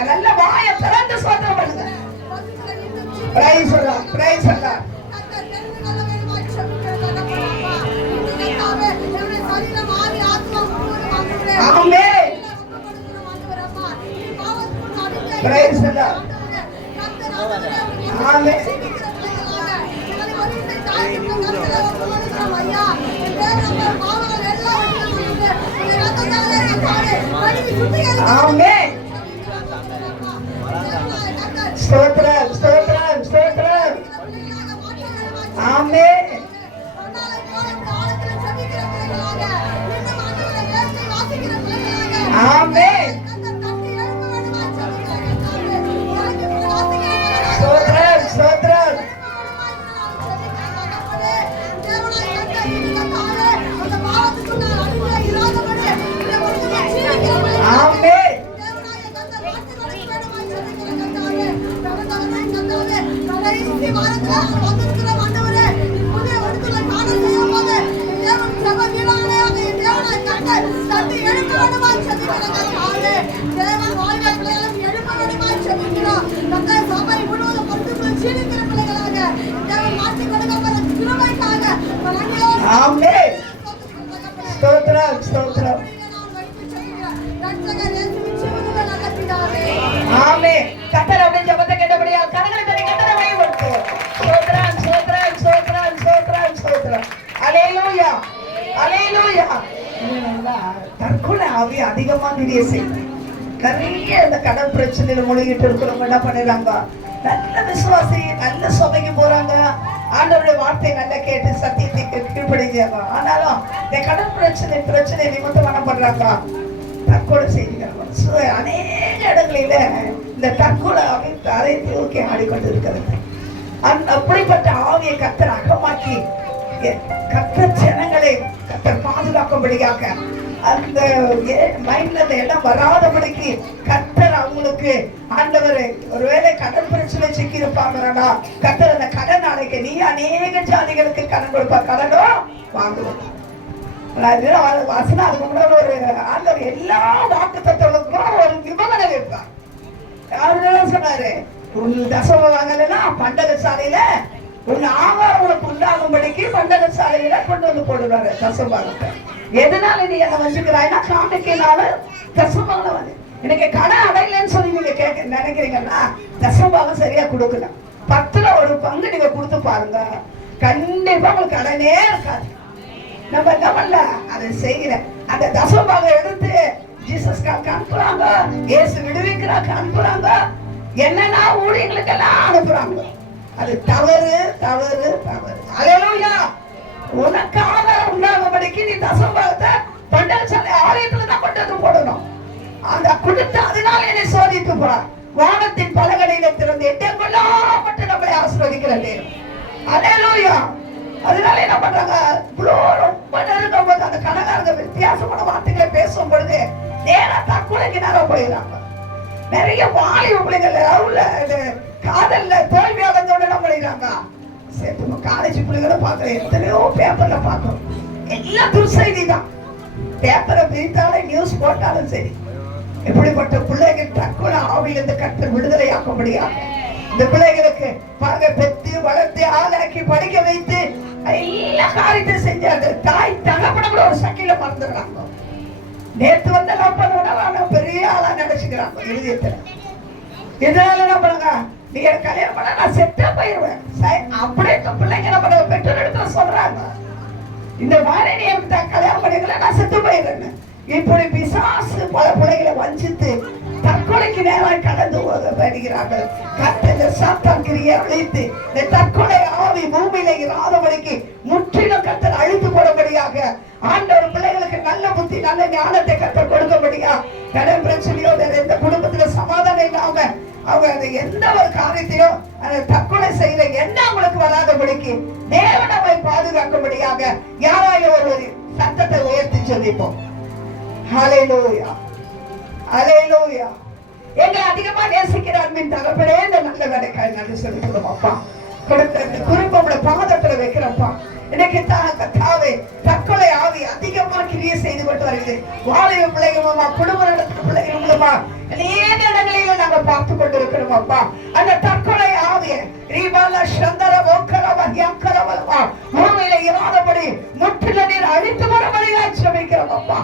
பண்ணுங்க. நல்ல வாயை திறந்து ஸ்தோத்திரம் பண்ணுங்க. Praise the lord, praise the lord. Amen. Praise the lord. Amen. Amen. ஸ்தோத்திரம், ஸ்தோத்திரம், ஸ்தோத்திரம். ஆமென். ஆமென். ஸ்தோத்திரம், ஸ்தோத்திரம். ஆமென். ஆமென். ஸ்தோத்திரம், ஸ்தோத்திரம். ஆமென். கர்த்தர் அப்படியே ஜெபத்தை கேட்டபடியால் கரங்களை தட்டி கர்த்தரை மகிமைப்படுத்துவோம். ஸ்தோத்திரம், ஸ்தோத்திரம், ஸ்தோத்திரம், ஸ்தோத்திரம், ஸ்தோத்திரம். அல்லேலூயா, அல்லேலூயா. தற்கொலை ஆவி அதிகமா கிரியை செய்யுது. நிறைய இந்த கடன் பிரச்சனையில மூழ்கிட்டு இருக்கிறவங்க என்ன பண்ணிடுறாங்க? நல்ல விசுவாசி, நல்ல சபைக்கு போறாங்க, ஆண்டவருடைய வார்த்தை நல்லா கேட்டு சத்தியத்தை கீழ்படுகிறாங்க. ஆனாலும் இந்த கடன் பிரச்சனை நிமித்தம் என்ன பண்றாங்க? தற்கொலை செய்கிறாங்க. அநேக இடங்களில இந்த தற்கொலை ஆவி தரை தூக்கி ஆடிக்கொண்டு இருக்கிறது. அப்படிப்பட்ட ஆவியை கர்த்தர் அகமாக்கி கர்த்தர் ஜனங்களை கர்த்தர் பாதுகாக்கும்படியாக அந்த மைண்ட்ல அந்த இடம் வராதபடிக்கு கர்த்தர் அவங்களுக்கு ஆண்டவர் ஒருவேளை கடன் பிரச்சனை சிக்கி இருப்பாங்கடா, கர்த்தர் அந்த கடன் அடைக்க நீ அநேக ஜாதிகளுக்கு கடன் கொடுப்பா, கடனோ வாங்குவோம். வசனம் அதுக்கு முன்னாடி ஒரு ஆண்டவர் எல்லா வாக்கு தத்துவங்களுக்கும் ஒரு நிபந்தனை வைப்பார். அவருதான் சொன்னாரு, உன் தசம வாங்கலன்னா பண்டக சாலையில உன் ஆகாரம் உனக்கு உண்டாகும்படிக்கு பண்டக சாலையில கொண்டு வந்து போடுவாரு தசமபாகத்தை. எதனால நீ என்ன வச்சுக்கிறாய்னா காணிக்கையினால தசமபாகம் வந்து எனக்கு கடன் அடையலன்னு சொல்லி நீங்க கேட்க நினைக்கிறீங்கன்னா தசமபாகம் சரியா கொடுக்கணும். 10ல் ஒரு பங்கு நீங்க கொடுத்து பாருங்க, கண்டிப்பா உங்களுக்கு கடனே இருக்காது. நம்ம என்ன பண்ணல அதை செய்யற அந்த தசமபாகம் எடுத்து ஜீசஸ்காக அனுப்புறாங்க, இயேசு விடுவிக்கிறாங்க அனுப்புறாங்க, என்னன்னா ஊழியர்களுக்கு எல்லாம் அனுப்புறாங்க. அது தவறு, தவறு, தவறு. அல்லேலூயா. உனக்கு ஆதாரம் உண்டாகும்படிக்கு நீ தசமபாகத்தை பண்டகசாலை ஆலயத்துல தான் கொண்டு வந்து போடணும். அந்த கொடுத்து அதனால என்னை சோதித்து போறார். வானத்தின் பலகடையில திறந்து எட்டெங்கொள்ளாமட்டு நம்மளை ஆசீர்வதிக்கிறது. அல்லேலூயா. அதனால என்ன பண்றாங்க? ரொம்ப நெருங்கும் போது அந்த கணக்காரங்க வித்தியாசமான வார்த்தைகளை பேசும் பொழுது நேரா தற்கொலைக்கு நேரம் போயிடறாங்க. நிறைய வாலிப பிள்ளைகள் காதல்ல தோல்வி அடைஞ்சோட என்ன பண்ணிடுறாங்க? காலேஜ் பிள்ளைகளை பாக்குறேன், எத்தனையோ பேப்பர்ல பாக்குறோம், எல்லாம் துர்செய்தி தான். பேப்பரை பிரித்தாலும் நியூஸ் போட்டாலும் சரி, இப்படிப்பட்ட பிள்ளைகள் தற்கொலை ஆவியிலிருந்து கர்த்தர் விடுதலையாக்க முடியாது. இந்த பிள்ளைகளுக்கு பாருங்க, பெத்து வளர்த்து ஆளாக்கி படிக்க வைத்து எல்லா காரியத்தையும் செஞ்சாங்க. தாய் தகப்பன கூட ஒரு சக்கில மறந்துடுறாங்க. நேற்று வந்த அப்பா பெரிய ஆளா நினைச்சுக்கிறாங்க இறுதியத்துல. இதனால என்ன பண்ணுங்க? நீ கல்யாணம் பண்ண நான் செத்தா போயிருவேன். அப்படியே பிள்ளைங்க என்ன பண்ண பெற்றோர் இடத்துல சொல்றாங்க, இந்த மாதிரி நீ எனக்கு கல்யாணம் பண்ணிக்கல நான் செத்து போயிருவேன். இப்படி பிசாசு பல பிள்ளைகளை வஞ்சித்து தற்கொலைக்கு நேரம் கடந்து வருகிறார்கள். கர்த்தர் சாத்தான் கிரியை அழித்து இந்த தற்கொலை ஆவி பூமியில இராதபடிக்கு முற்றிலும் கர்த்தர் அழித்து போடும்படியாக ஆண்டவர் பிள்ளைகளுக்கு நல்ல புத்தி நல்ல ஞானத்தை கர்த்தர் கொடுக்கும்படியா, கடன் பிரச்சனையோ எந்த குடும்பத்துல சமாதானம் இல்லாம அவங்க எந்த ஒரு காரியத்தையும் அந்த தற்கொலை செய்யற எண்ணம் அவங்களுக்கு வராதபடிக்கு தேவன் நம்மை பாதுகாக்கும்படியாக யாராலும் ஒரு சத்தத்தை உயர்த்தி சொல்லிப்போம். ஹல்லேலூயா, ஹல்லேலூயா. எங்களை அதிகமா நேசிக்கிற அன்பின் தகப்பனே, இந்த நல்ல வேலைக்காய் நன்றி செலுத்துறோம் அப்பா. கொடுத்த இந்த குறிப்போட பாதத்துல வைக்கிறப்பா. இன்னைக்கு தாவே தற்கொலை ஆவி அதிகமா கிரியை செய்து கொண்டு வருகிறது. வாலிப பிள்ளைகள் மூலமா, குடும்ப நடத்துற பிள்ளைகள் மூலமா அநேக இடங்களில நாங்க நாங்கள் பார்த்து கொண்டிருக்கிறோம் அப்பா. அந்த தற்கொலை ஆவிய பூமியில இராதபடி முற்றில நீர் அழித்து வரும்படியாய் ஜெபிக்கிறோம் அப்பா.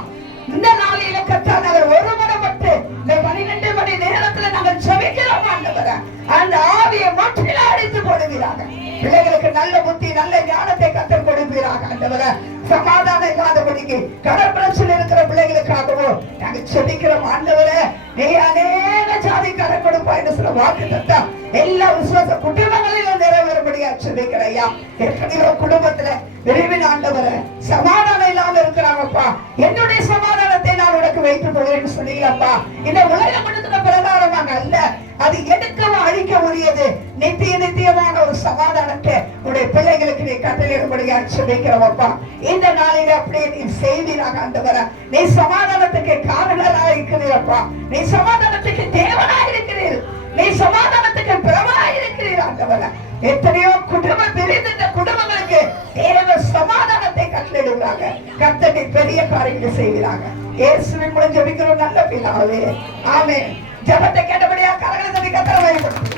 இந்த நாளில கர்த்தா நாங்கள் ஒருமனப்பட்டு இந்த 12 மணி நேரத்துல நாங்கள் ஜெபிக்கிறோம் ஆண்டவரே. அந்த ஆவியை முற்றில அழித்து போடுவீராக. பிள்ளைகளுக்கு நல்ல புத்தி நல்ல ஞானத்தை கற்றுக் கொடுப்பீராக ஆண்டவரே. சமாதானம் இல்லாதபடிக்கு கடற்பிரச்சனை இருக்கிற பிள்ளைகளுக்காகவோ நாங்க ஜெபிக்கிறோம் ஆண்டவரே. நீ அநேக ஜாதிக்காரன் கொடுப்பாய் என்று சொல்ல வாக்கு தத்தம் எல்லா விசுவாச குடும்பங்களிலும் நிறைவேறும்படியா ஜெபிக்கிறையா. எத்தனையோ குடும்பத்துல விரைவில் ஆண்டவரே சமாதானம் இல்லாம இருக்கிறாங்கப்பா. என்னுடைய சமாதானத்தை நான் உனக்கு வைத்துக் கொள்வேன்னு சொன்னீங்களப்பா. இந்த உலகம் கொடுக்கிற பிரகாரமாக அல்ல, அது எடுக்கவும் அழிக்க முடியாது நித்தியமான ஒரு சமாதானத்தை உடைய பிள்ளைகளுக்கு நீ கட்டளையிடும்படியா ஜெபிக்கிறோம்ப்பா. இந்த நாளில அப்படியே நீ செய்வீராக ஆண்டவரே. நீ சமாதானத்துக்கு காரணராக இருக்கிறீரப்பா. நீ சமாதானத்துக்கு தேவனாக இருக்கிறீர். நீ சமாதானத்துக்கு பிரபலமாக இருக்கிறீர் ஆண்டவரே. எத்தனையோ குடும்பம் பிரிந்த குடும்பங்களுக்கு தேவ சமாதானத்தை கட்டளையிடுகிறாங்க. கர்த்தர் பெரிய காரியங்களை செய்கிறாங்க. இயேசுவின் மூலம் ஜெபிக்கிறோம் நல்ல பிதாவே, ஆமென். ஜெபத்தை கேட்டபடியா கரங்களை தட்டி கர்த்தரை மகிமைப்படுத்துங்கள்.